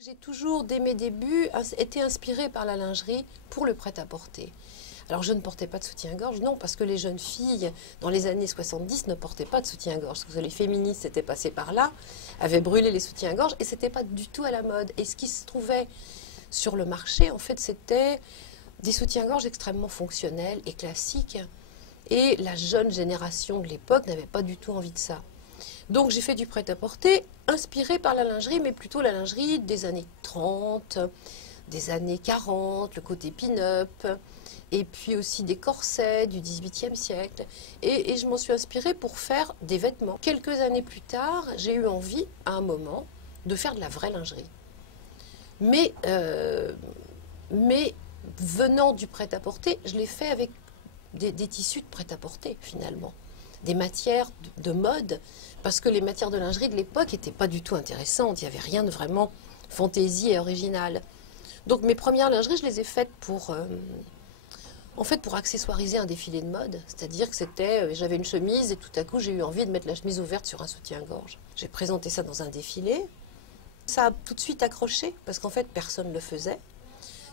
J'ai toujours, dès mes débuts, été inspirée par la lingerie pour le prêt-à-porter. Alors je ne portais pas de soutien-gorge, non, parce que les jeunes filles, dans les années 70, ne portaient pas de soutien-gorge. Parce que les féministes étaient passées par là, avaient brûlé les soutiens-gorge, et c'était pas du tout à la mode. Et ce qui se trouvait sur le marché, en fait, c'était des soutiens-gorge extrêmement fonctionnels et classiques. Et la jeune génération de l'époque n'avait pas du tout envie de ça. Donc j'ai fait du prêt-à-porter, inspiré par la lingerie, mais plutôt la lingerie des années 30, des années 40, le côté pin-up, et puis aussi des corsets du XVIIIe siècle. Et je m'en suis inspirée pour faire des vêtements. Quelques années plus tard, j'ai eu envie, à un moment, de faire de la vraie lingerie. Mais venant du prêt-à-porter, je l'ai fait avec des tissus de prêt-à-porter, finalement. Des matières de mode, parce que les matières de lingerie de l'époque n'étaient pas du tout intéressantes. Il n'y avait rien de vraiment fantaisie et original. Donc mes premières lingeries, je les ai faites pour accessoiriser un défilé de mode. C'est-à-dire que j'avais une chemise et tout à coup j'ai eu envie de mettre la chemise ouverte sur un soutien-gorge. J'ai présenté ça dans un défilé. Ça a tout de suite accroché, parce qu'en fait personne ne le faisait.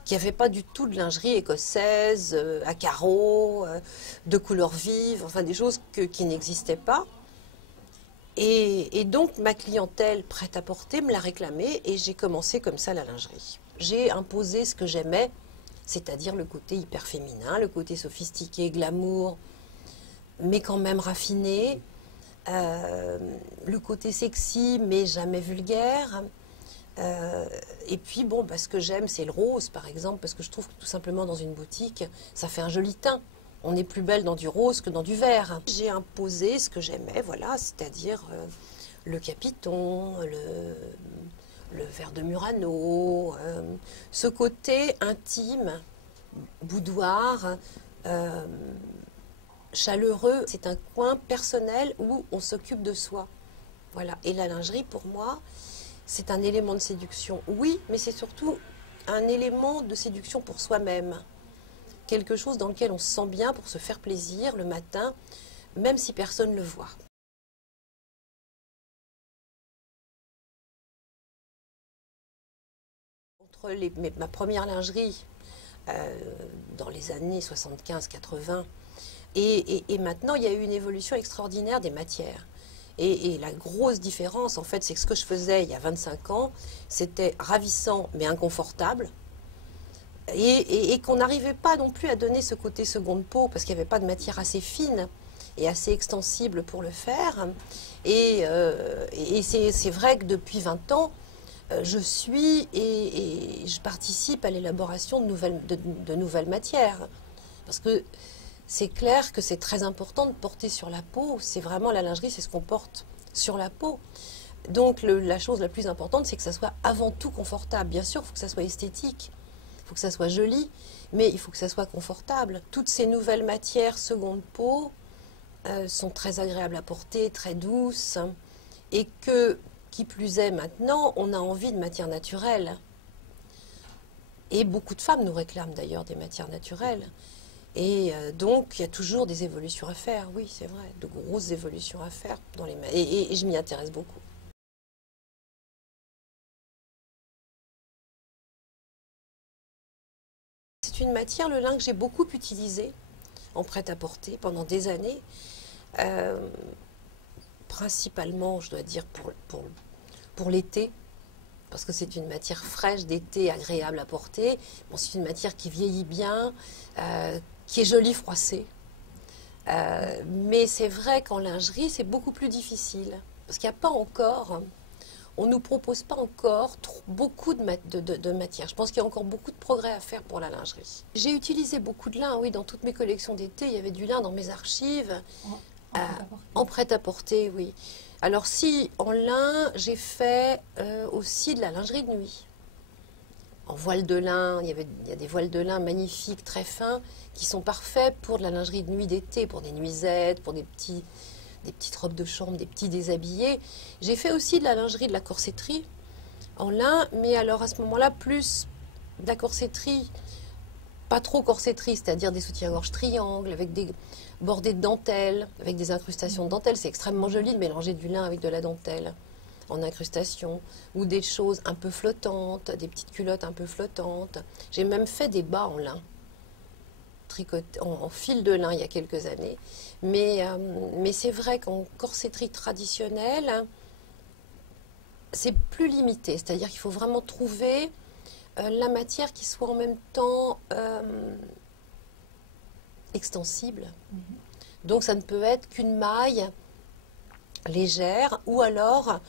Qu'il n'y avait pas du tout de lingerie écossaise, à carreaux, de couleurs vives, enfin des choses qui n'existaient pas. Et donc ma clientèle prête-à-porter me l'a réclamé et j'ai commencé comme ça la lingerie. J'ai imposé ce que j'aimais, c'est-à-dire le côté hyper féminin, le côté sophistiqué, glamour, mais quand même raffiné, le côté sexy mais jamais vulgaire. Et puis bon, ce que j'aime c'est le rose par exemple, parce que je trouve que tout simplement dans une boutique ça fait un joli teint. On est plus belle dans du rose que dans du vert. J'ai imposé ce que j'aimais, voilà, c'est-à-dire le capiton, le verre de Murano, ce côté intime, boudoir, chaleureux. C'est un coin personnel où on s'occupe de soi. Voilà. Et la lingerie pour moi, c'est un élément de séduction, oui, mais c'est surtout un élément de séduction pour soi-même. Quelque chose dans lequel on se sent bien pour se faire plaisir le matin, même si personne ne le voit. Entre ma première lingerie, dans les années 75-80, et maintenant, il y a eu une évolution extraordinaire des matières. Et la grosse différence, en fait, c'est que ce que je faisais il y a 25 ans, c'était ravissant mais inconfortable. Et qu'on n'arrivait pas non plus à donner ce côté seconde peau, parce qu'il n'y avait pas de matière assez fine et assez extensible pour le faire. Et c'est vrai que depuis 20 ans, je suis et je participe à l'élaboration de nouvelles matières. Parce que c'est clair que c'est très important de porter sur la peau. C'est vraiment la lingerie, c'est ce qu'on porte sur la peau. Donc la chose la plus importante, c'est que ça soit avant tout confortable. Bien sûr, il faut que ça soit esthétique, il faut que ça soit joli, mais il faut que ça soit confortable. Toutes ces nouvelles matières seconde peau sont très agréables à porter, très douces, et que, qui plus est maintenant, on a envie de matières naturelles. Et beaucoup de femmes nous réclament d'ailleurs des matières naturelles. Et donc, il y a toujours des évolutions à faire, oui, c'est vrai, de grosses évolutions à faire dans les et je m'y intéresse beaucoup. C'est une matière, le lin, que j'ai beaucoup utilisé en prêt-à-porter pendant des années, principalement, je dois dire, pour l'été, parce que c'est une matière fraîche d'été, agréable à porter. Bon, c'est une matière qui vieillit bien, qui est jolie froissée. Mais c'est vrai qu'en lingerie, c'est beaucoup plus difficile. Parce qu'il n'y a pas encore, on ne nous propose pas encore beaucoup de matière. Je pense qu'il y a encore beaucoup de progrès à faire pour la lingerie. J'ai utilisé beaucoup de lin, oui, dans toutes mes collections d'été. Il y avait du lin dans mes archives. En prêt-à-porter, oui. Alors si, en lin, j'ai fait aussi de la lingerie de nuit. En voile de lin, il y a des voiles de lin magnifiques, très fins, qui sont parfaits pour de la lingerie de nuit d'été, pour des nuisettes, pour des petites robes de chambre, des petits déshabillés. J'ai fait aussi de la lingerie, de la corsetterie en lin, mais alors à ce moment-là, plus de la corsetterie, pas trop corsetterie, c'est-à-dire des soutiens-gorge triangles, avec des bordés de dentelle, avec des incrustations de dentelle. C'est extrêmement joli de mélanger du lin avec de la dentelle. en incrustation, ou des choses un peu flottantes, des petites culottes un peu flottantes. J'ai même fait des bas en lin, en fil de lin il y a quelques années. Mais c'est vrai qu'en corsetterie traditionnelle, c'est plus limité. C'est-à-dire qu'il faut vraiment trouver la matière qui soit en même temps extensible. Donc ça ne peut être qu'une maille légère ou alors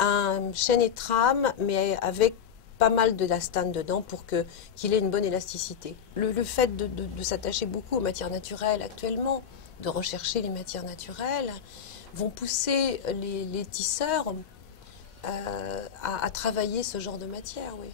un chaîne et trame mais avec pas mal de lastane dedans pour qu'il ait une bonne élasticité. Le fait de s'attacher beaucoup aux matières naturelles actuellement, de rechercher les matières naturelles, vont pousser les tisseurs à travailler ce genre de matière, oui.